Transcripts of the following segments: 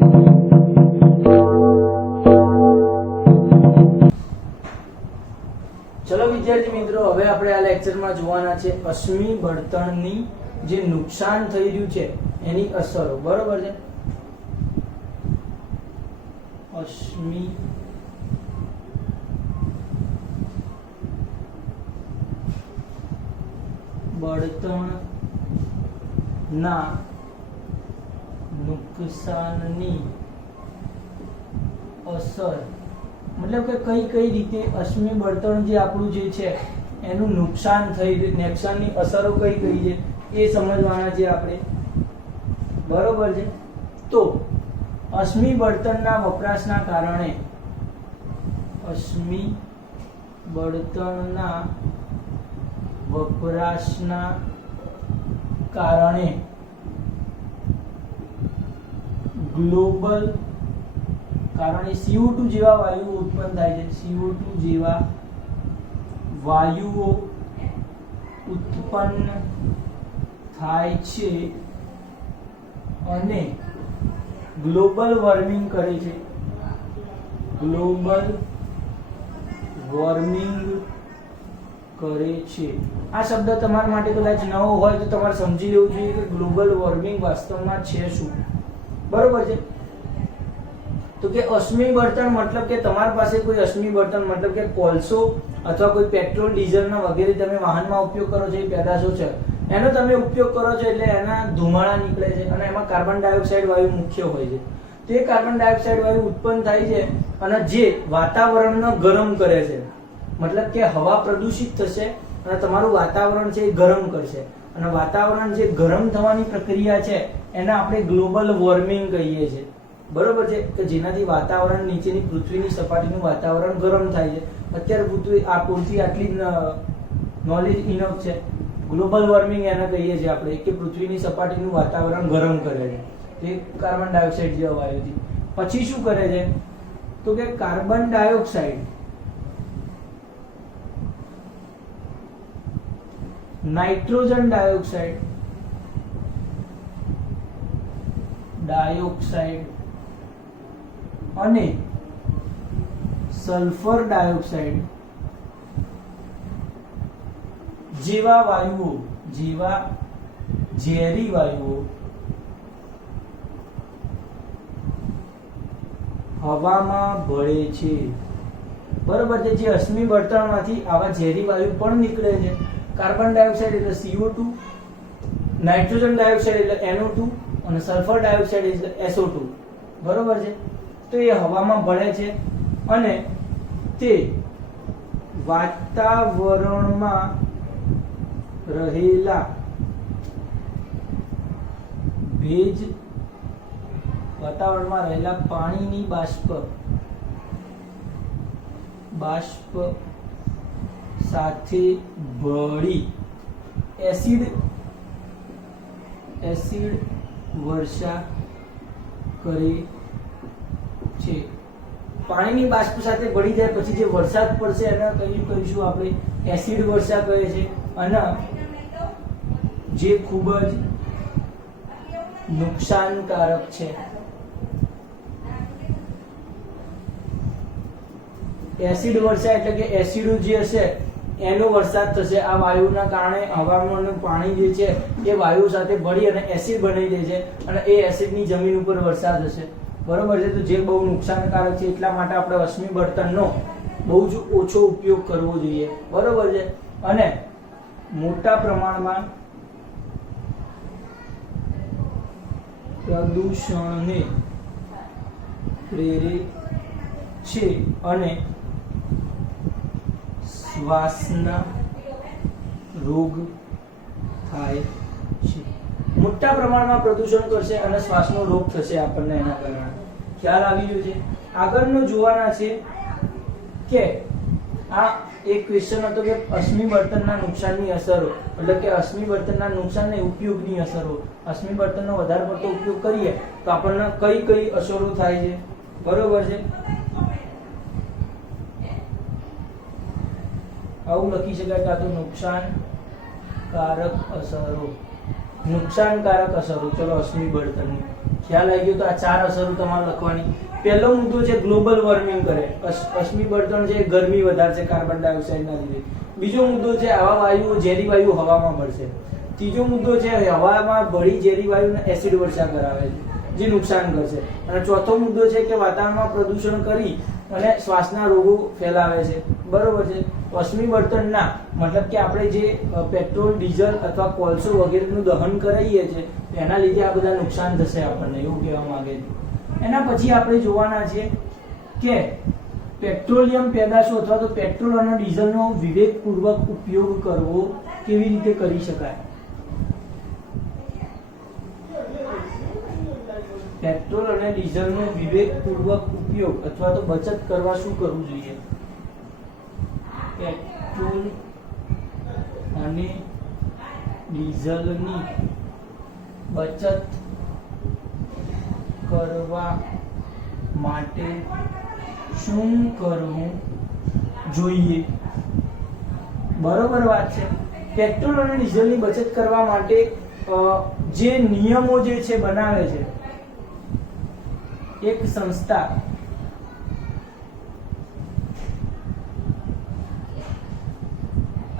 चलो विद्यार्थी मित्रों, હવે આપણે આ લેક્ચરમાં જોવાના છે અશ્મિ બળતણની જે નુકસાન થઈ રહ્યું છે એની અસરો. બરોબર છે? અશ્મિ બળતણના નુકસાનની અસર, मतलब કે કઈ કઈ રીતે અશ્મિ બળતણ જે આપણું જે છે એનું નુકસાન થઈ રહ્યું, નુકસાનની અસરો કઈ કઈ છે એ સમજવાના છે આપણે. બરોબર છે? તો અશ્મિ બળતણના વપરાશના કારણે, અશ્મિ બળતણના વપરાશના કારણે ગ્લોબલ, કારણ એ CO2 જેવા વાયુઓ ઉત્પન્ન થાય છે, CO2 જેવા વાયુઓ ઉત્પન્ન થાય છે અને ગ્લોબલ વોર્મિંગ કરે છે. ગ્લોબલ વોર્મિંગ કરે છે. આ શબ્દ તમારા માટે કદાચ નવો હોય તો તમારે સમજી લેવું જોઈએ કે ગ્લોબલ વોર્મિંગ વાસ્તવમાં છે શું. બરોબર છે? તો કે અશ્મિ બળતણ મતલબ કે તમારી પાસે કોઈ અશ્મિ બળતણ મતલબ કે કોલસો અથવા કોઈ પેટ્રોલ ડીઝલનો વગેરે તમે વાહનમાં ઉપયોગ કરો છો, એ પેદાશો છે એનો તમે ઉપયોગ કરો છો એટલે એના ધુમાડા નીકળે છે અને એમાં કાર્બન ડાયોક્સાઇડ વાયુ મુખ્ય હોય છે. તે કાર્બન ડાયોક્સાઇડ વાયુ ઉત્પન્ન થાય છે અને જે વાતાવરણને ગરમ કરે છે, મતલબ કે હવા પ્રદૂષિત થશે અને તમારું વાતાવરણ છે એ ગરમ કરશે. અને વાતાવરણ જે ગરમ થવાની પ્રક્રિયા છે એને આપણે ગ્લોબલ વોર્મિંગ કહીએ છીએ. બરોબર છે? કે જેનાથી વાતાવરણ નીચેની પૃથ્વીની સપાટીનું વાતાવરણ ગરમ થાય છે. અત્યારે પૃથ્વી આ પૂરતી આટલી નોલેજ ઇનફ છે. ગ્લોબલ વોર્મિંગ એને કહીએ છીએ આપણે કે પૃથ્વીની સપાટીનું વાતાવરણ ગરમ કરે છે તે કાર્બન ડાયોક્સાઇડ જેવા વાયુથી. પછી શું કરે છે તો કે કાર્બન ડાયોક્સાઇડ, નાઇટ્રોજન ડાયોક્સાઇડ અને સલ્ફર ડાયોક્સાઇડ જેવા વાયુઓ, જેવા ઝેરી વાયુઓ હવામાં ભળે છે. બરોબર છે? જે અશ્મિ બળતણમાંથી આવા ઝેરી વાયુ પણ નીકળે છે. કાર્બન ડાયોક્સાઇડ એટલે CO2, નાઇટ્રોજન ડાયોક્સાઇડ એટલે NO2 અને સલ્ફર ડાયોક્સાઇડ એટલે SO2. બરોબર છે? તો એ હવામાં ભળે છે અને તે વાતાવરણમાં રહેલા ભેજ, વાતાવરણમાં રહેલા પાણીની બાષ્પ સાથે ભળી એસિડ વર્ષા કરે છે. પાણીની બાષ્પ સાથે ભળી જાય પછી જે વરસાદ પડશે એને કહીશું આપણે એસિડ વર્ષા કહે છે અને જે ખૂબ જ નુકસાનકારક છે. એસિડ વર્ષા એટલે કે એસિડ જે હશે એનો વરસાદ થશે. આ વાયુના કારણે હવામાનનું પાણી જે છે એ વાયુ સાથે ભળી અને એસિડ બનાવી દે છે અને એ એસિડની જમીન ઉપર વરસાદ હશે. બરોબર છે? તો જે બહુ નુકસાનકારક છે એટલા માટે આપણે અશ્મિ બળતણનો બહુ જ ઓછો ઉપયોગ કરવો જોઈએ. બરોબર છે? અને મોટા પ્રમાણમાં પ્રદૂષણને પ્રેરે છે અને શ્વાસના રોગ થાય છે. મોટા પ્રમાણમાં પ્રદૂષણ કરશે અને શ્વાસનો રોગ થશે આપણને એના કારણે. ખ્યાલ આવી ગયો છે? આગળનું જોવાના છે કે આ એક ક્વેશ્ચન હતો કે અશ્મિ બળતણના નુકસાનની અસરો, એટલે કે અશ્મિ બળતણના નુકસાન ને ઉપયોગની અસરો. અશ્મિ બળતણનો વધારે પડતો ઉપયોગ કરીએ તો આપણને કઈ કઈ અસરો થાય છે. બરોબર છે? આવું લખી શકાય કે આ તો નુકસાનકારક અસરો. ચલો અશ્મિ બળતણની ખ્યાલ આવી ગયો? તો આ 4 અસરો તમારે લખવાની. પહેલો મુદ્દો છે ગ્લોબલ વોર્મિંગ કરે, અશ્મિ બળતણ છે, ગરમી વધારશે કાર્બન ડાયોક્સાઇડના લીધે. બીજો મુદ્દો છે આવા વાયુઓ, ઝેરી વાયુ હવામાં ભળશે. ત્રીજો મુદ્દો છે હવામાં ભળી ઝેરી વાયુને એસિડ વર્ષા કરાવે છે, જે નુકસાન કરશે. અને ચોથો મુદ્દો છે કે વાતાવરણમાં પ્રદૂષણ કરી અને શ્વાસના રોગો ફેલાવે છે. બરોબર છે. અશ્મિ બળતણના મતલબ કે આપણે જે પેટ્રોલ, ડીઝલ અથવા કોલસો વગેરેનું દહન કરાવીએ છીએ એના લીધે આ બધા નુકસાન થશે આપણને, એવું કહેવા માંગે છે. એના પછી આપણે જોવાના છે કે પેટ્રોલિયમ પેદાશો અથવા તો પેટ્રોલ અને ડીઝલનો વિવેકપૂર્વક ઉપયોગ કરવો કેવી રીતે કરી શકાય. પેટ્રોલ અને ડીઝલનો વિવેકપૂર્વક ઉપયોગ અથવા તો બચત કરવા શું કરવું જોઈએ? પેટ્રોલ અને ડીઝલની બચત કરવા માટે શું કરવું જોઈએ? બરોબર વાત છે. પેટ્રોલ અને ડીઝલની બચત કરવા માટે જે નિયમો જે છે બનાવે છે એક સંસ્થા,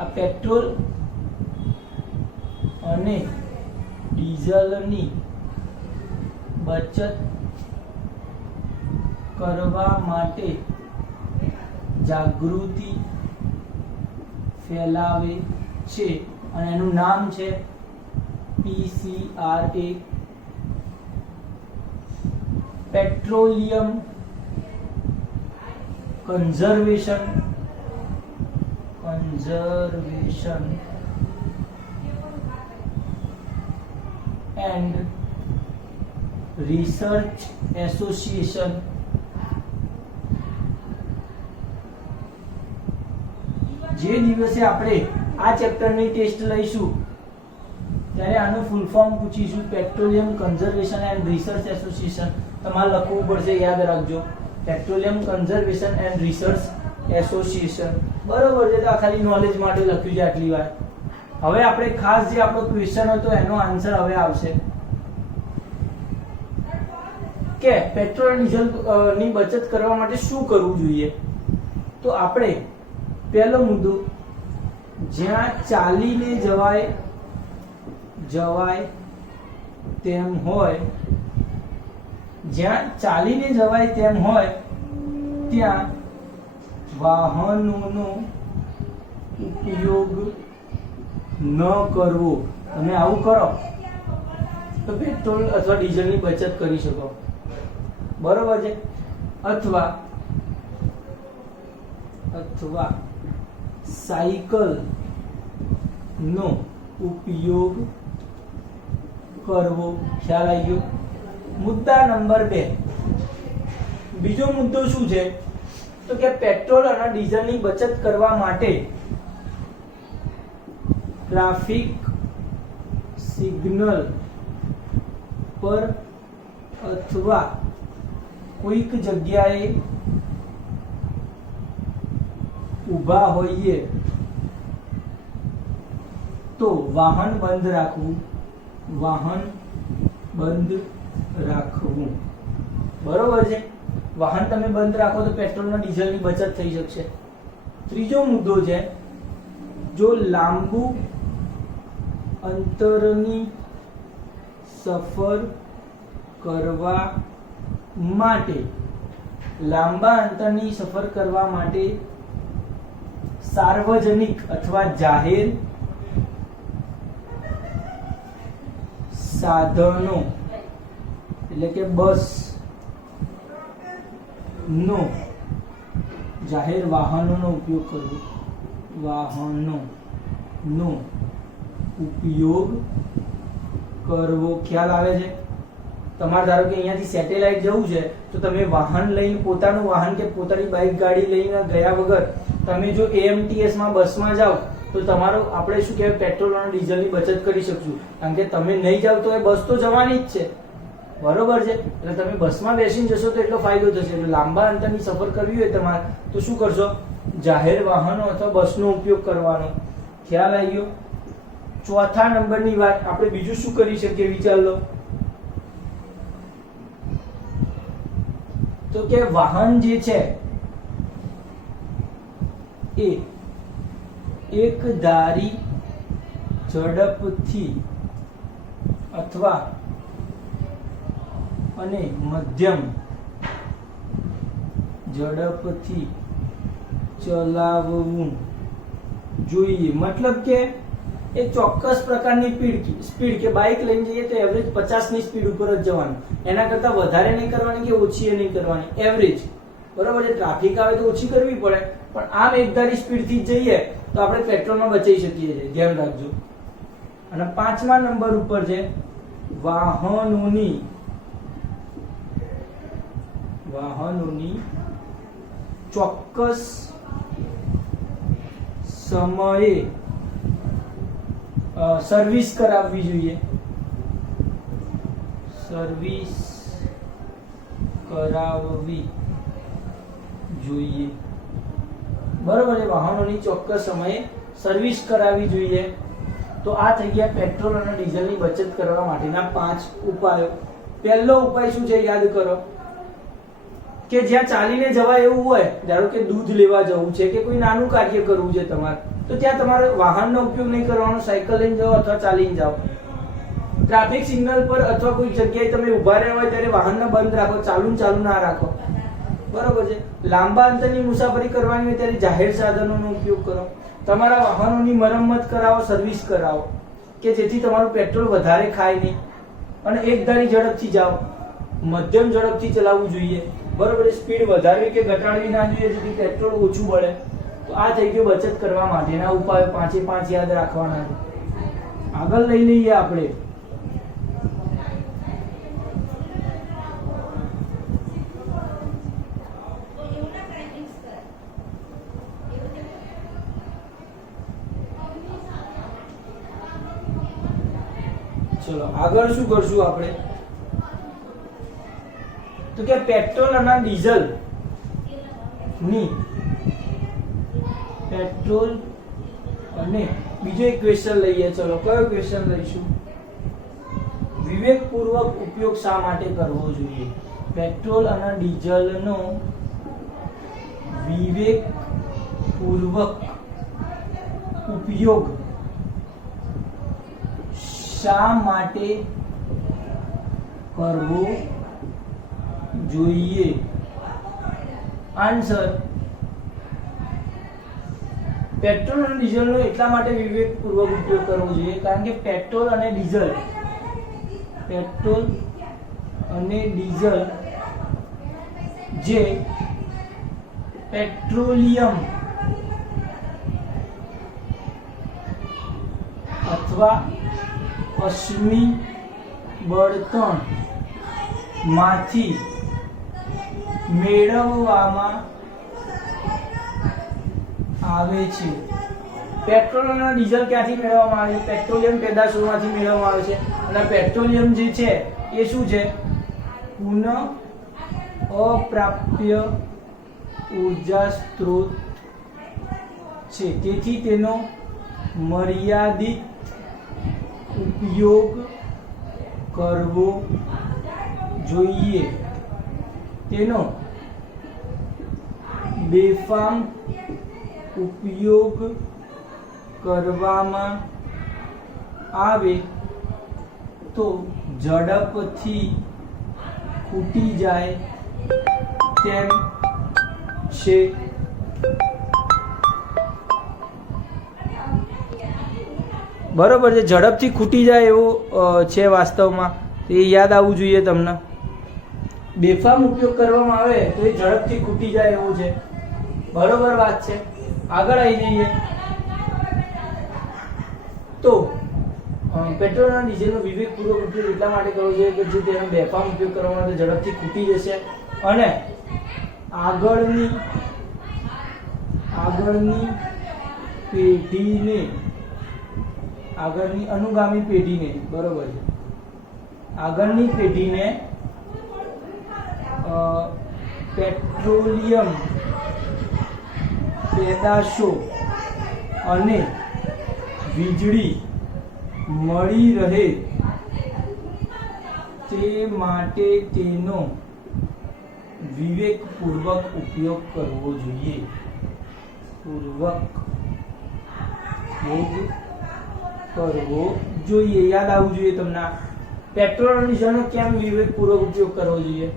આ પેટ્રોલ અને ડીઝલની બચત કરવા માટે જાગૃતિ ફેલાવે છે અને એનું નામ છે PCRA, petroleum conservation and research association. જે દિવસે આપણે આ ચેપ્ટરની ટેસ્ટ લઈશું ત્યારે આનું ફૂલ ફોર્મ પૂછીશું, petroleum conservation and research association. તમારે લખવું પડશે, યાદ રાખજો, petroleum conservation and research association. બરોબર છે. તો આ ખાલી નોલેજ માટે લખ્યું છે આટલી વાર. હવે આપણે ખાસ જે આપણો ક્વેશ્ચન હતો એનો આન્સર હવે આવશે કે પેટ્રોલ અને ડીઝલ ની બચત કરવા માટે શું કરવું જોઈએ. તો આપણે પહેલો મુદ્દો, જ્યાં ચાલીને જવાય તેમ હોય, જ્યાં ચાલીને જવાય તેમ હોય ત્યાં વાહનોનો ઉપયોગ ન કરવો. તમે આવું કરો તો પેટ્રોલ અથવા ડીઝલની બચત કરી શકો. બરોબર છે. અથવા સાયકલ નો ઉપયોગ કરવો. ખ્યાલ આવી ગયો? મુદ્દા નંબર 2. બીજો મુદ્દો શું છે? તો કે પેટ્રોલ અને ડીઝલની બચત કરવા માટે ટ્રાફિક સિગ્નલ પર અથવા કોઈક જગ્યાએ ઊભા હોઈએ તો વાહન બંધ રાખવું. બરોબર છે. વાહન તમે બંધ રાખો તો પેટ્રોલ અને ડીઝલની બચત થઈ શકશે. ત્રીજો મુદ્દો છે, જો લાંબુ અંતરની સફર કરવા માટે સાર્વજનિક અથવા જાહેર સાધનો એટલે કે બસ નો, જાહેર વાહનોનો ઉપયોગ કરવો. ખ્યાલ આવે છે? તમારે ધારો કે અહીંયાથી સેટેલાઇટ જવું છે તો તમે વાહન લઈને, પોતાનું વાહન કે પોતાની બાઇક ગાડી લઈને ગયા વગર તમે જો AMTS માં બસમાં જાઓ તો તમારો આપણે શું કહેવાય, પેટ્રોલ અને ડીઝલની બચત કરી શકશું. કારણ કે તમે નહીં જાવ તો એ બસ તો જવાની જ છે. બરોબર છે. એટલે તમે બસમાં બેસીને જશો તો એટલો ફાયદો થશે. એટલે લાંબા અંતરની સફર કરવી હોય તમારે તો શું કરશો? જાહેર વાહનો અથવા બસનો ઉપયોગ કરવાનો. ખ્યાલ આવી ગયો? ચોથા નંબરની વાત આપણે બીજું શું કરી શકીએ? વિચાર લો. તો કે વાહન જે છે એ એકધારી ઝડપથી અથવા અને મધ્યમ ઝડપથી ચલાવવું જોઈએ. મતલબ કે એક ચોક્કસ પ્રકારની સ્પીડ કે બાઇક લઈને જઈએ તો એવરેજ 50 ની સ્પીડ ઉપર જ જવાનું, એના કરતા વધારે નહીં કરવાની કે ઓછી નહીં કરવાની, એવરેજ. બરોબર છે. ટ્રાફિક આવે તો ઓછી કરવી પડે, પણ આમ એકધારી સ્પીડ થી જઈએ તો આપણે પેટ્રોલમાં બચાવી શકીએ છીએ, ધ્યાન રાખજો. અને 5મા નંબર ઉપર છે વાહનોની ચોક્કસ સમયે સર્વિસ કરાવવી જોઈએ. બરોબર છે. વાહનોની ચોક્કસ સમયે સર્વિસ કરાવવી જોઈએ. તો આ થઈ ગયા પેટ્રોલ અને ડીઝલની બચત કરવા માટેના 5 ઉપાયો. પહેલો ઉપાય શું છે યાદ કરો, કે જ્યાં ચાલીને જવાય એવું હોય, ધારો કે દૂધ લેવા જવું છે કે કોઈ નાનું કાર્ય કરવું છે તમારે, તો ત્યાં તમારે વાહનનો ઉપયોગ નહીં કરવાનો, સાયકલ લઈને જાઓ અથવા ચાલીને જાઓ. ટ્રાફિક સિગ્નલ પર અથવા કોઈ જગ્યાએ તમે ઊભા રહ્યા હોય ત્યારે વાહનને બંધ રાખો, ચાલુ ના રાખો. બરોબર છે. લાંબા અંતરની મુસાફરી કરવાની હોય ત્યારે જાહેર સાધનોનો ઉપયોગ કરો. તમારા વાહનોની મરમ્મત કરાવો, સર્વિસ કરાવો, કે જેથી તમારું પેટ્રોલ વધારે ખાય નહીં. અને એકધારી ઝડપથી જાઓ, મધ્યમ ઝડપથી ચલાવવું જોઈએ. બરોબર. સ્પીડ વધારવી કે ઘટાડવી ના જોઈએ જેથી પેટ્રોલ ઓછું બળે. તો આ થઈ ગયું બચત કરવા માટેના ઉપાયો. 5 યાદ રાખવાના છે. આગળ લઈ લઈએ આપણે ચલો આગળ શું કરશું આપણે, તો કે પેટ્રોલ અને ડીઝલ બીજો એક ક્વેશ્ચન લઈએ. ચલો કયો ક્વેશ્ચન લઈશું? વિવેકપૂર્વક ઉપયોગ શા માટે કરવો જોઈએ? પેટ્રોલ અને ડીઝલનો વિવેકપૂર્વક ઉપયોગ શા માટે કરવો જોઈએ? આન્સર, પેટ્રોલ અને ડીઝલનો એટલા માટે વિવેકપૂર્વક ઉપયોગ કરવો જોઈએ કારણ કે પેટ્રોલ અને ડીઝલ જે પેટ્રોલિયમ અથવા પશ્ચિમી બળતણ માંથી મેળવવામાં આવે છે. પેટ્રોલ અને ડીઝલ ક્યાંથી મેળવવામાં આવે છે? પેટ્રોલિયમ પેદાશોમાંથી મેળવવામાં આવે છે. અને પેટ્રોલિયમ જે છે એ શું છે? પુનઃ અપ્રાપ્ય ઉર્જા સ્ત્રોત છે. તેથી તેનો મર્યાદિત ઉપયોગ કરવો જોઈએ. તેનો બેફામ ઉપયોગ કરવામાં આવે તો ઝડપથી ખૂટી જાય તેમ છે. બરોબર છે. ઝડપથી ખૂટી જાય એવું છે વાસ્તવમાં, તો એ યાદ આવવું જોઈએ તમને. બેફામ ઉપયોગ કરવામાં આવે તો એ ઝડપથી ખૂટી જાય એવું છે. બરોબર વાત છે. આગળ આવી જઈએ તો પેટ્રોલ અને ડીઝલનો વિવેકપૂર્વક ઉપયોગ એટલા માટે કરવો જોઈએ કે જો તેનો બેફામ ઉપયોગ કરવામાં આવે તો ઝડપથી ખૂટી જશે અને આગળની પેઢીને, આગળની અનુગામી પેઢીને, બરોબર છે, આગળની પેઢીને પેટ્રોલિયમ પેદાશો અને વીજળી મળી રહે તે માટે તેનો વિવેકપૂર્વક ઉપયોગ કરવો જોઈએ. કરવો જોઈએ, યાદ આવવું જોઈએ તમને. પેટ્રોલ અને ડીઝલનો કેમ વિવેકપૂર્વક ઉપયોગ કરવો જોઈએ?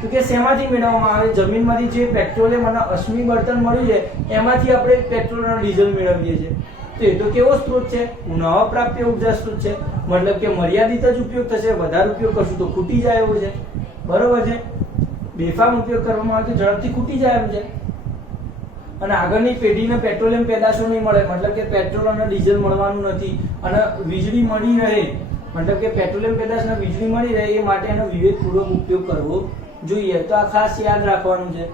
તો કે શેમાંથી મેળવવામાં આવે? જમીનમાંથી જે પેટ્રોલિયમ અને અશ્મિ બળતણ મળ્યું છે એમાંથી આપણે પેટ્રોલ અને ડીઝલ મેળવીએ છીએ. તો એ તો કેવો સ્ત્રોત છે? પુનઃપ્રાપ્ય ઉર્જા સ્ત્રોત છે. મતલબ કે મર્યાદિત જ ઉપયોગ થશે, વધારે ઉપયોગ કરશું તો ખૂટી જાય એવું છે. બરોબર છે? બેફામ ઉપયોગ કરવામાં આવે તો ઝડપથી ખૂટી જાય એમ છે. અને આગળની પેઢીને પેટ્રોલિયમ પેદાશો નહીં મળે, મતલબ કે પેટ્રોલ અને ડીઝલ મળવાનું નથી, અને વીજળી મળી રહે, મતલબ કે પેટ્રોલિયમ પેદાશને વીજળી મળી રહે એ માટે એનો વિવેકપૂર્વક ઉપયોગ કરવો જોઈએ. તો આ ખાસ યાદ રાખવાનું છે.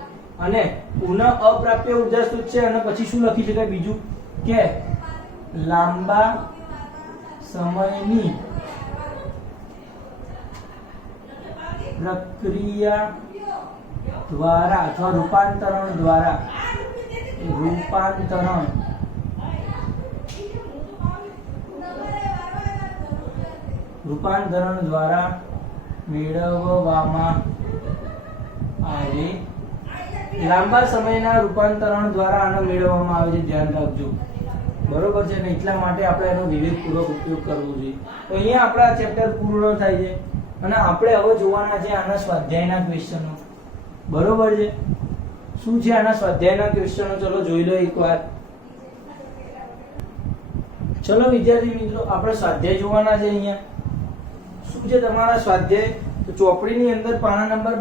અને પુનઃ અપ્રાપ્ય ઉર્જા સ્ત્રોત છે, અને પછી શું લખી શકાય બીજું કે લાંબા સમયની પ્રક્રિયા દ્વારા અથવા રૂપાંતરણ દ્વારા મેળવવામાં આવે. લાંબા સમયના રૂપાંતરણ દ્વારા આનો મેળવવામાં આવે છે, ધ્યાન રાખજો. બરોબર છે ને? એટલા માટે આપણે એનો વિવેકપૂર્વક ઉપયોગ કરવો જોઈએ. તો અહીંયા આપણા ચેપ્ટર પૂર્ણ થાય છે, અને આપણે હવે જોવાના છે આના સ્વાધ્યાયના ક્વેશ્ચનો. બરોબર છે? શું છે આના સ્વાધ્યાયના ક્વેશ્ચનો? ચલો જોઈ લો એકવાર. ચલો વિદ્યાર્થી મિત્રો, આપણે સ્વાધ્યાય જોવાના છે. અહીંયા શું છે તમારા સ્વાધ્યાય? તો ચોપડીની અંદર પાના નંબર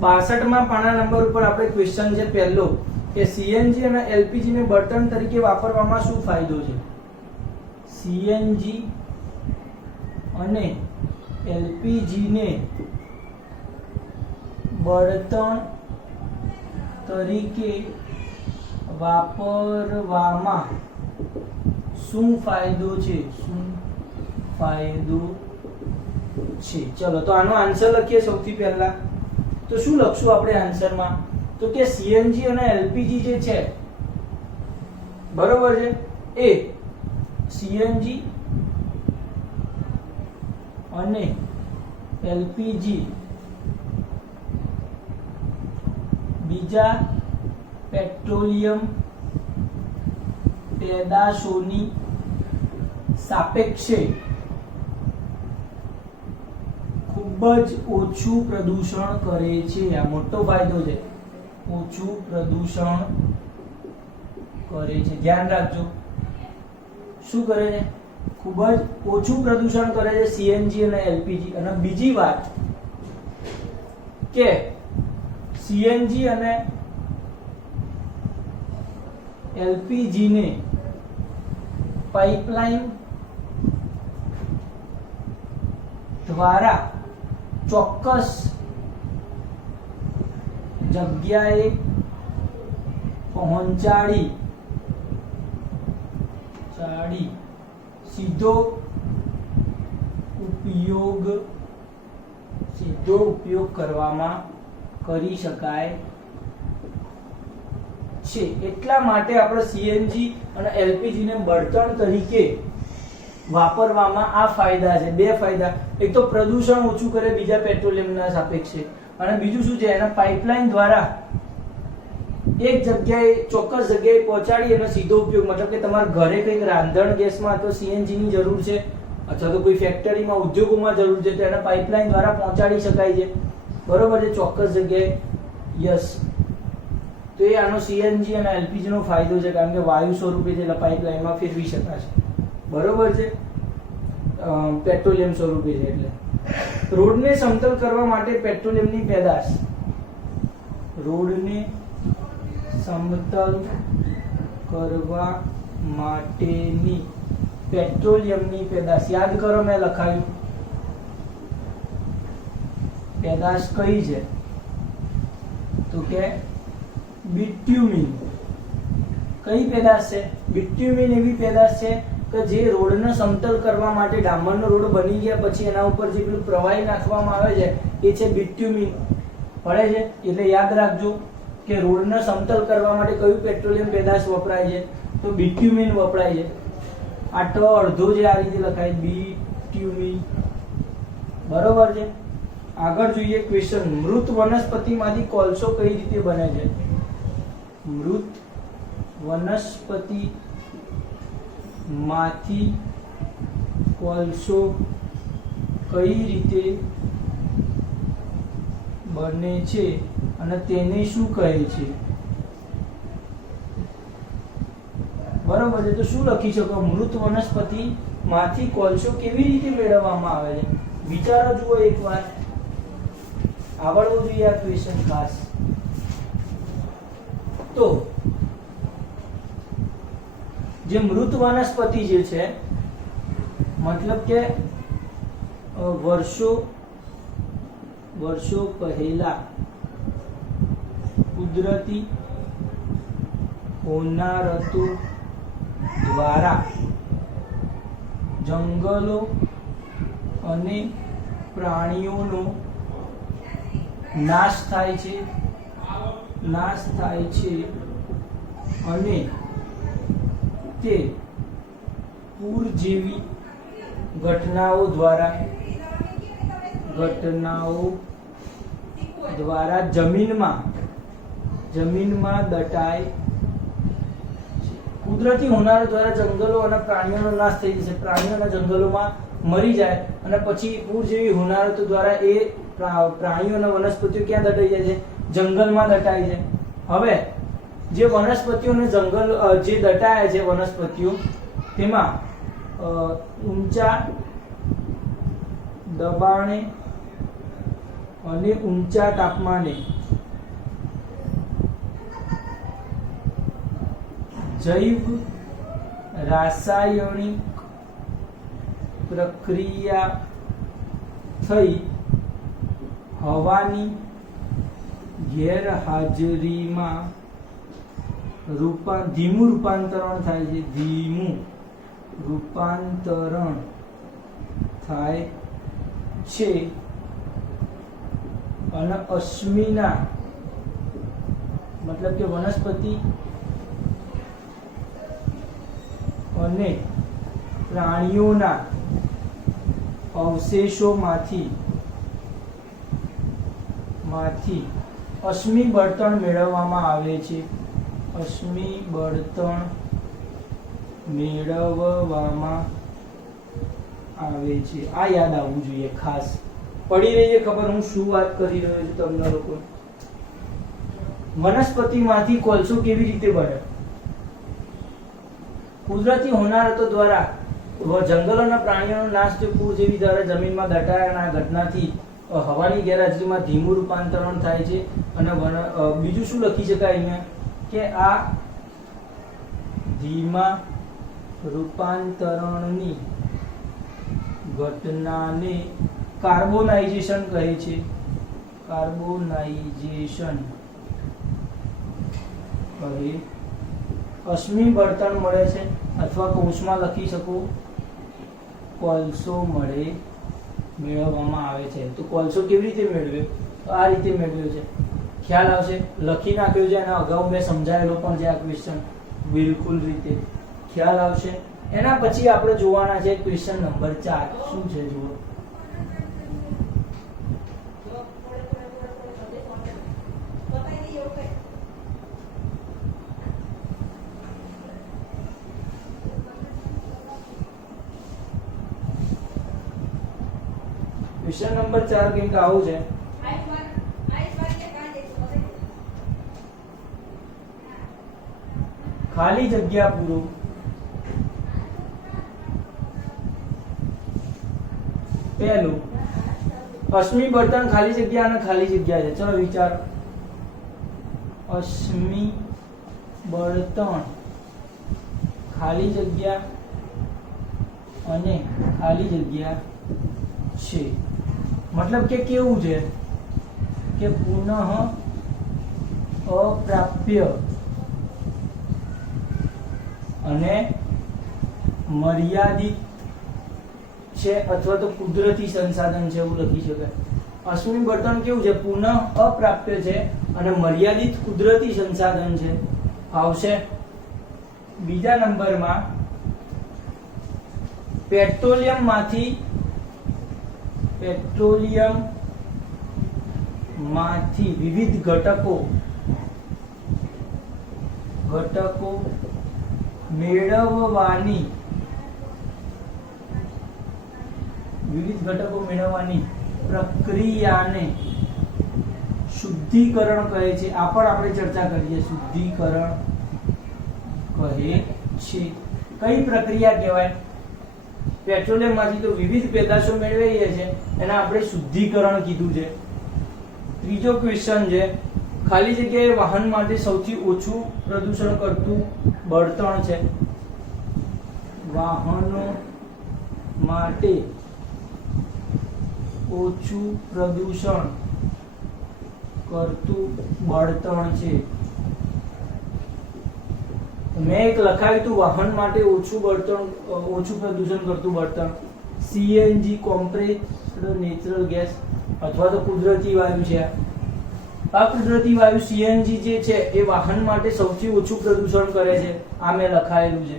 62 પાના નંબર ઉપર આપણે ક્વેશ્ચન છે પહેલો કે સીએનજી અને એલપીજી ને બળતણ તરીકે વાપરવામાં શું ફાયદો છે? સીએનજી અને એલપીજી ને બળતણ તરીકે વાપરવામાં શું ફાયદો છે? ચલો તો આનો આન્સર લખીએ સૌથી પહેલા. તો શું લખશું આપણે આન્સરમાં? તો કે સીએનજી અને એલપીજી જે છે, બરોબર છે, એ સીએનજી અને એલપીજી બીજા પેટ્રોલિયમ પેદાશોની સાપેક્ષે ખૂબ જ ઓછું પ્રદૂષણ કરે છે. આ મોટો ફાયદો છે, ઓછું પ્રદૂષણ કરે છે. ધ્યાન રાખજો, શું કરે છે? ખૂબ જ ઓછું પ્રદૂષણ કરે છે સીએનજી અને એલપીજી. અને બીજી વાત કે સીએનજી અને એલપીજી ને પાઇપલાઇન દ્વારા ચોક્કસ જગ્યાએ પહોંચાડી સીધો ઉપયોગ કરવામાં કરી શકાય છે. એટલા માટે આપણે સીએનજી અને એલપીજી ને બળતણ તરીકે વાપરવામાં આ ફાયદા છે. બે ફાયદા, એક તો પ્રદૂષણ ઓછું કરે બીજા પેટ્રોલિયમના સાપેક્ષે, અને બીજું શું છે? એના પાઇપલાઇન દ્વારા એક જગ્યાએ ચોક્કસ જગ્યાએ પહોંચાડી અને સીધો ઉપયોગ, મતલબ કે તમારા ઘરે કંઈક રાંધણ ગેસમાં તો સીએનજી ની જરૂર છે, અથવા તો કોઈ ફેક્ટરીમાં ઉદ્યોગોમાં જરૂર છે, તો એના પાઇપલાઇન દ્વારા પહોંચાડી શકાય છે. બરોબર છે? ચોક્કસ જગ્યાએ. યસ. તો એ આનો સીએનજી અને એલપીજી નો ફાયદો છે, કારણ કે વાયુ સ્વરૂપે એટલે પાઇપલાઇનમાં ફેરવી શકાશે. બરોબર છે? પેટ્રોલિયમ સ્વરૂપે છે એટલે. રોડને સમતલ કરવા માટે પેટ્રોલિયમની પેદાશ, રોડને સમતલ કરવા માટેની પેટ્રોલિયમની પેદાશ. યાદ કરો, મેં લખાયું પેદાશ કઈ છે? તો કે બિટ્યુમિન. કઈ પેદાશ છે? બિટ્યુમિન એવી પેદાશ છે કે જે રોડને સમતલ કરવા માટે, ડામરનો રોડ બની ગયા પછી એના ઉપર જે પેલું પ્રવાહી નાખવામાં આવે છે એ છે બિટ્યુમિન. પડે છે? એટલે યાદ રાખજો કે રોડને સમતલ કરવા માટે કયું પેટ્રોલિયમ પેદાશ વપરાય છે? તો બિટ્યુમિન વપરાય છે. આટલો અડધો જે આ રીતે લખાય બિટ્યુમિન. બરોબર છે? આગળ જોઈએ ક્વેશ્ચન, મૃત વનસ્પતિમાંથી કોલસો કઈ રીતે બને છે? મૃત વનસ્પતિમાંથી કોલસો કઈ રીતે બને છે અને તેને શું કહે છે? બરોબર છે, તો શું લખી શકો? મૃત વનસ્પતિમાંથી કોલસો કેવી રીતે મેળવવામાં આવે છે? વિચારો જુઓ એકવાર, આવડવું જોઈએ આ ક્વેશ્ચન ખાસ. તો જે મૃત વનસ્પતિ જે છે, મતલબ કે વર્ષો પહેલા કુદરતી હોનારતો દ્વારા જંગલો અને પ્રાણીઓનો નાશ થાય છે અને તે પૂર જેવી ઘટનાઓ દ્વારા જમીનમાં દટાય. કુદરતી હોનારતો દ્વારા જંગલો અને પ્રાણીઓનો નાશ થઈ જશે, પ્રાણીઓના જંગલોમાં મરી જાય અને પછી પૂર જેવી હોનારતો દ્વારા એ પ્રાણીઓ અને વનસ્પતિઓ ક્યાં દટાઈ જાય છે? જંગલમાં દટાય છે. હવે જે વનસ્પતિઓને જંગલ જે દટાયા છે વનસ્પતિઓ, તેમાં ઊંચા દબાણે અને ઊંચા તાપમાને જૈવ રાસાયણિક પ્રક્રિયા થઈ હવાની ગેરહાજરીમાં ધીમું રૂપાંતરણ થાય છે. ધીમું રૂપાંતરણ થાય છે અને અશ્મિના મતલબ કે વનસ્પતિ અને પ્રાણીઓના અવશેષોમાંથી અશ્મિ બળતણ મેળવવામાં આવે છે. અશ્મિ બળતણ મેળવવામાં આવે છે. આ યાદ આવવું જોઈએ ખાસ. પડી રહી છે ખબર હું શું વાત કરી રહ્યો છું તમને લોકો? વનસ્પતિમાંથી કોલસો કેવી રીતે બને? કુદરતી હોનારતો દ્વારા જંગલોના પ્રાણીઓનો નાશ જે પૂર જેવી દ્વારા જમીનમાં દટાયાના ઘટનાથી હવાની ગેરહાજરીમાં ધીમું રૂપાંતરણ થાય છે. અને બીજું શું લખી શકાય અહીંયા કે આ ધીમા રૂપાંતરણની ઘટનાને કાર્બોનાઇઝેશન કહે છે. કાર્બોનાઇઝેશન કહે. અશ્મિ બળતણ મળે છે, અથવા કૌંસમાં લખી શકો કોલસો મેળવવામાં આવે છે. તો કોલસો કેવી રીતે મેળવ્યો? તો આ રીતે મેળવ્યો છે. ખ્યાલ આવશે? લખી નાખ્યો છે, એના અગાઉ મેં સમજાયેલો પણ છે આ ક્વેશ્ચન બિલકુલ રીતે ખ્યાલ આવશે. એના પછી આપણે જોવાના છે ક્વેશ્ચન નંબર 4. શું છે જુઓ. ક્વેશ્ચન નંબર 4 કંઈક આવું છે. ખાલી જગ્યા પૂરો. પહેલું, અશ્મિ બળતણ ખાલી જગ્યા અને ખાલી જગ્યા છે. ચલો વિચારો. અશ્મિ બળતણ ખાલી જગ્યા અને ખાલી જગ્યા છે. મતલબ કે કેવું છે કે પુનઃ અપ્રાપ્ય અને મર્યાદિત છે, અથવા તો કુદરતી સંસાધન છે એવું લખી શકાય. અશ્મિ બળતણ કેવું છે? પુનઃ અપ્રાપ્ય છે અને મર્યાદિત કુદરતી સંસાધન છે. આવશે. બીજા નંબરમાં પેટ્રોલિયમ માંથી વિવિધ ઘટકો મેળવવાની પ્રક્રિયાને શુદ્ધિકરણ કહે છે. આ પણ આપણે ચર્ચા કરીએ. શુદ્ધિકરણ કહે છે. કઈ પ્રક્રિયા કહેવાય? પેટ્રોલિયમ માંથી તો વિવિધ પેદાશો મેળવીએ છે એને આપણે શુદ્ધિકરણ કીધું છે. ત્રીજો ક્વેશ્ચન છે, ખાલી જગ્યાએ વાહન માટે સૌથી ઓછું પ્રદૂષણ કરતું બળતણ છે. વાહનો માટે ઓછું પ્રદૂષણ કરતું બળતણ છે. મેં એક લખાવ્યું હતું વાહન માટે ઓછું પ્રદૂષણ કરતું બળતણ સીએનજી, કોમ્પ્રેસ્ડ નેચરલ ગેસ અથવા તો કુદરતી વાયુ છે. આ કુદરતી વાયુ સીએનજી જે છે એ વાહન માટે સૌથી ઓછું પ્રદૂષણ કરે છે. આ મેં લખાયેલું છે.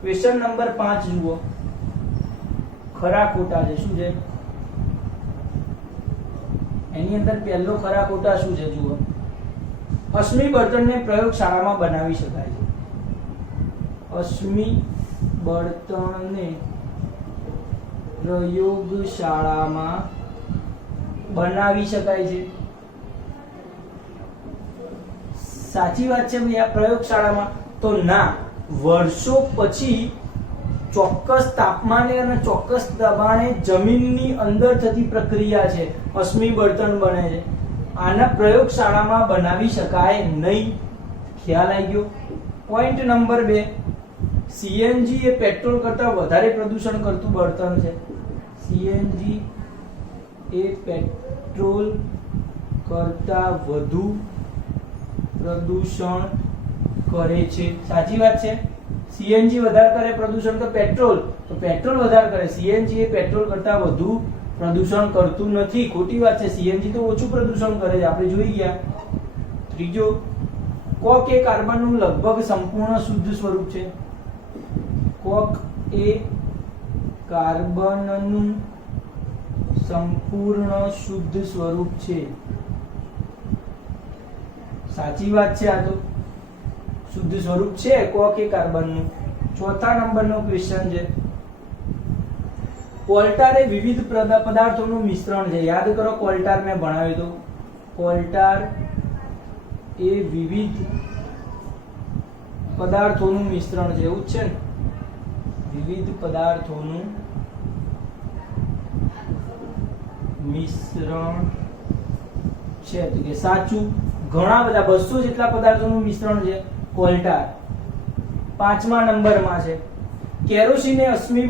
ક્વેશ્ચન નંબર 5 જુઓ. ખરા ખોટા છે. શું છે એની અંદર? પહેલો ખરા ખોટા શું છે જુઓ. અશ્મિ બળતણને પ્રયોગશાળામાં બનાવી શકાય છે. અશ્મિ બળતણને પ્રયોગશાળામાં બનાવી શકાય છે. સાચી વાત છે ભાઈ. આ પ્રયોગશાળામાં તો ના, વર્ષો પછી ચોક્કસ તાપમાને અને ચોક્કસ દબાણે જમીનની અંદર થતી પ્રક્રિયા છે અશ્મિ બળતણ બને છે. આના પ્રયોગશાળામાં બનાવી શકાય નહીં. ખ્યાલ આવી ગયો? પોઈન્ટ નંબર 2, સીએનજી એ પેટ્રોલ કરતા વધારે પ્રદૂષણ કરતું બળતણ છે. સીએનજી એ પેટ્રોલ કરતા વધુ પ્રદૂષણ કરે છે. સાચી વાત છે. સીએનજી વધારે કરે પ્રદૂષણ કે પેટ્રોલ? તો પેટ્રોલ વધારે કરે. સીએનજી એ પેટ્રોલ કરતા વધુ પ્રદૂષણ કરતું નથી. ખોટી વાત છે. સીએનજી તો ઓછું પ્રદૂષણ કરે છે, આપણે જોઈ ગયા. ત્રીજો, કોક એ કાર્બનનું લગભગ સંપૂર્ણ શુદ્ધ સ્વરૂપ છે. કોક એ કાર્બનનું સંપૂર્ણ શુદ્ધ સ્વરૂપ છે. સાચી વાત છે. આ તો શુદ્ધ સ્વરૂપ છે કોક એ કાર્બનનું. ચોથા નંબરનો ક્વેશ્ચન છે, કોલ્ટાર એ વિવિધ પદાર્થોનું મિશ્રણ છે. યાદ કરો, કોલ્ટાર મેં ભણાવ્યું હતું. કોલ્ટાર એ વિવિધ પદાર્થોનું મિશ્રણ છે. એવું જ છે ને? વિવિધ પદાર્થોનું મિશ્રણ છે. તો કે સાચું. ઘણા બધા 200 જેટલા પદાર્થોનું મિશ્રણ છે કોલ્ટાર. 5મા નંબરમાં છે, કેરોસીન એ અશ્મિ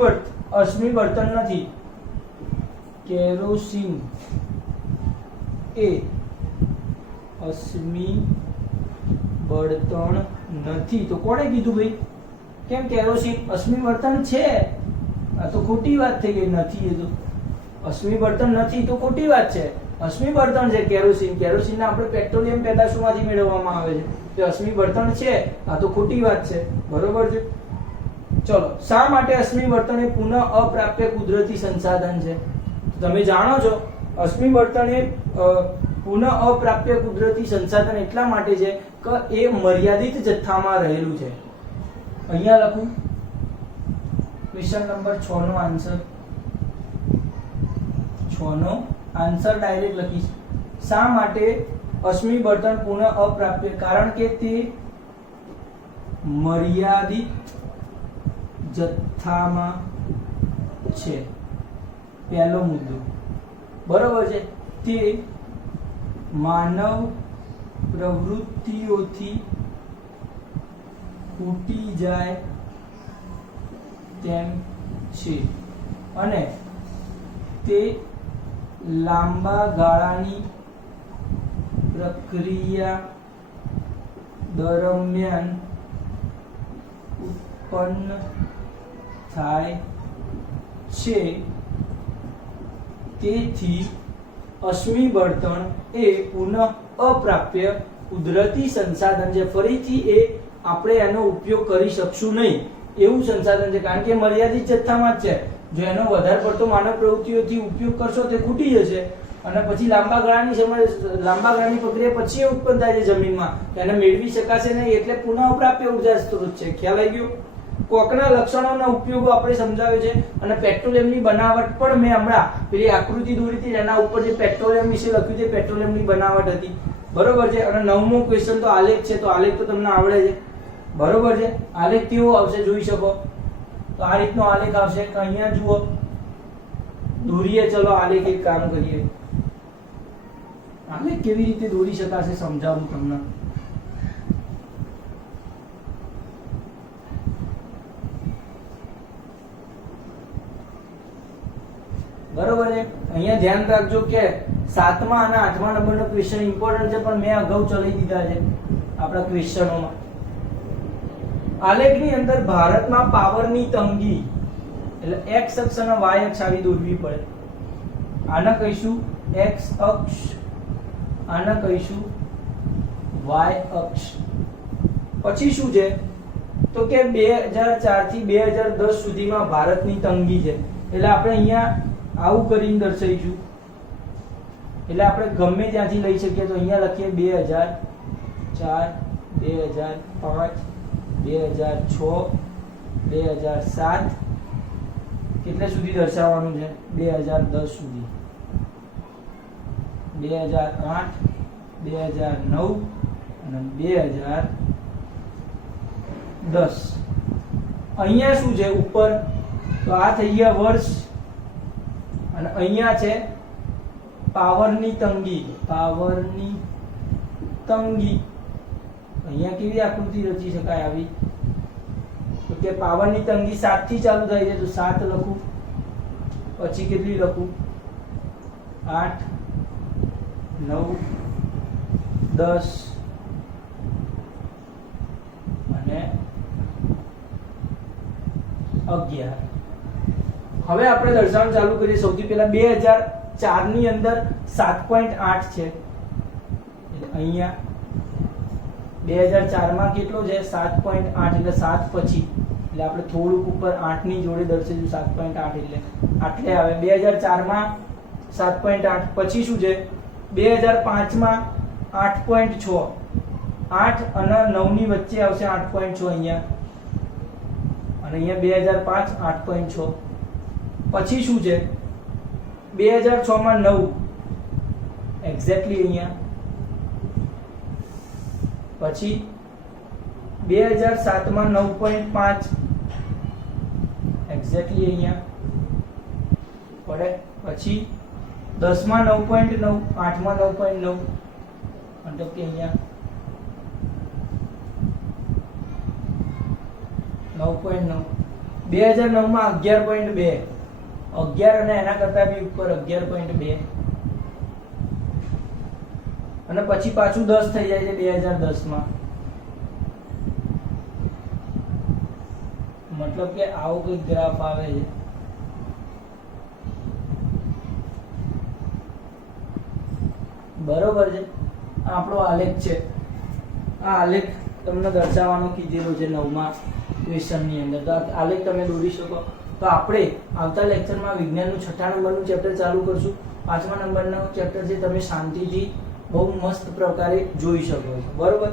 બળતણ નથી. કેરોસીન એ અશ્મિ બળતણ નથી. તો કોણે કીધું ભાઈ? કેમ કેરોસીન અશ્મિ બળતણ છે? આ તો ખોટી વાત થઈ ગઈ. નથી, એ તો અશ્મિ બળતણ નથી તો ખોટી વાત છે. અશ્મિ બળતણ છે કેરોસીન. કેરોસીનને આપણે પેટ્રોલિયમ પેદાશોમાંથી મેળવવામાં આવે છે. તો અશ્મિ બળતણ છે, આ તો ખોટી વાત છે. બરોબર છે? ચલો, શા માટે અશ્મિ બળતણ એ પુનઃ અપ્રાપ્ય કુદરતી સંસાધન છે? તમે જાણો છો અશ્મિ બળતણ એ પુનઃ અપ્રાપ્ય કુદરતી સંસાધન એટલા માટે છે કે એ મર્યાદિત જથ્થામાં રહેલું છે. અહીંયા લખું ક્વેશ્ચન નંબર 6 નો આન્સર. 6 નો આન્સર ડાયરેક્ટ લખીશ. શા માટે અશ્મિ બળતણ પુનઃ અપ્રાપ્ય? કારણ કે તે મર્યાદિત જથ્થામાં છે. પહેલો મુદ્દો. બરોબર છે? તે માનવ પ્રવૃત્તિઓથી ખૂટી જાય તેમ છે અને તે લાંબા ગાળાની પ્રક્રિયા દરમિયાન ઉત્પન્ન થાય છે. તેથી અશ્મિ બળતણ એ પુનઃ અપ્રાપ્ય કુદરતી સંસાધન છે. ફરીથી એ આપણે એનો ઉપયોગ કરી શકશું નહીં એવું સંસાધન છે, કારણ કે મર્યાદિત જથ્થામાં જ છે. જો એનો વધારે પડતો માનવ પ્રવૃત્તિઓથી ઉપયોગ કરશો તે ખૂટી જશે. અને પછી લાંબા ગાળાની પ્રક્રિયા પછી ઉત્પન્ન થાય છે જમીનમાં, એને મેળવી શકાશે નહીં, એટલે પુનઃપ્રાપ્ય ઉર્જા સ્ત્રોત છે. ખ્યાલ આવી ગયો? કોકના લક્ષણોના ઉપયોગો આપણે સમજાવ્યો છે. અને પેટ્રોલિયમની બનાવટ પણ મેં હમણાં પેલી આકૃતિ દોરી હતી એના ઉપર જે પેટ્રોલિયમ વિશે લખ્યું છે, પેટ્રોલિયમની બનાવટ હતી. બરોબર છે. અને 9મો ક્વેશ્ચન તો આલેખ છે, તો આલેખ તો તમને આવડે છે. બરોબર છે. આલેખ કેવો આવશે જોઈ શકો તો આ રીતનો આલેખ આવશે. કે અહીંયા જુઓ દોરીએ, ચલો આલેખ એક કામ કરીએ. આલેખ કેવી રીતે દોરી શકાશે સમજાવું તમને. બરોબર છે. અહીંયા ધ્યાન રાખજો કે 7મા અને 8મા નંબરનો ક્વેશ્ચન ઇમ્પોર્ટન્ટ છે, પણ મેં અગાઉ ચલાવી દીધા છે આપણા ક્વેશ્ચનોમાં. આલેખની અંદર ભારતમાં પાવરની તંગી એટલે x અક્ષ અને y અક્ષ આવી દોરવી પડે. આને કહીશું x અક્ષ, આને કહીશું y અક્ષ. પછી શું છે તો કે 2004 થી 2010 સુધીમાં ભારતની તંગી છે, એટલે આપણે અહીંયા આવું કરીને દર્શાવીશું. એટલે આપણે ગમે ત્યાંથી લઈ શકીએ, તો અહીંયા લખીએ 2004, 2005, 2006, 2007, કેટલે સુધી દર્શાવવાનું છે 2010 સુધી, 2008, 2009 અને 2010. અહીંયા શું છે ઉપર તો આ થઈ ગયા વર્ષ, અને અહીંયા છે પાવરની તંગી. પાવરની તંગી અહીંયા કેવી આકૃતિ રચી શકાય આવી તો કે પાવરની તંગી 7 થી ચાલુ થાય છે, તો 7 લખું. પછી કેટલી લખું 8, 9, 10 અને 11. હવે આપણે દર્શાવવાનું ચાલુ કરીએ. સૌથી પહેલા 2004 ની અંદર 7.8 છે, એટલે અહીંયા 2004 માં કેટલો છે 7.8, એટલે 7 પછી, એટલે આપણે થોડુંક ઉપર 8 ની જોડે દર્શાવ્યું 7.8, એટલે આટલે આવે. 2004 માં 7.8. પછી શું છે 2005 માં 8.6, 8 અને 9 ની વચ્ચે આવશે 8.6 અહીંયા, અને અહીંયા 2005 8.6. પછી શું છે 2006 માં 9 એક્ઝેક્ટલી અહીંયા. પછી 2007 માં 9.5 એક્ઝેક્ટલી અહીંયા પડે. પછી 10 માં 9.9, 8 માં 9.9 મતલબ કે અહીંયા 9.9. 2009 માં 11.2, 11 અને એના કરતા બી ઉપર 11.2, અને પછી પાછું 10 થઈ જાય છે 2010 માં. મતલબ કે આવો કોઈ ગ્રાફ આવે છે. બરોબર છે. આ આપણો આલેખ છે. આ આલેખ તમને દર્શાવવાનો કીધેલો છે 9મા ક્વેશ્ચન ની અંદર. તો આલેખ તમે દોરી શકો. તો આપણે આવતા લેક્ચરમાં વિજ્ઞાનનું 6થા નંબરનું ચેપ્ટર ચાલુ કરશું. 5મા નંબરનું ચેપ્ટર છે તમે શાંતિથી બહુ મસ્ત પ્રકારે જોઈ શકો છો. બરોબર.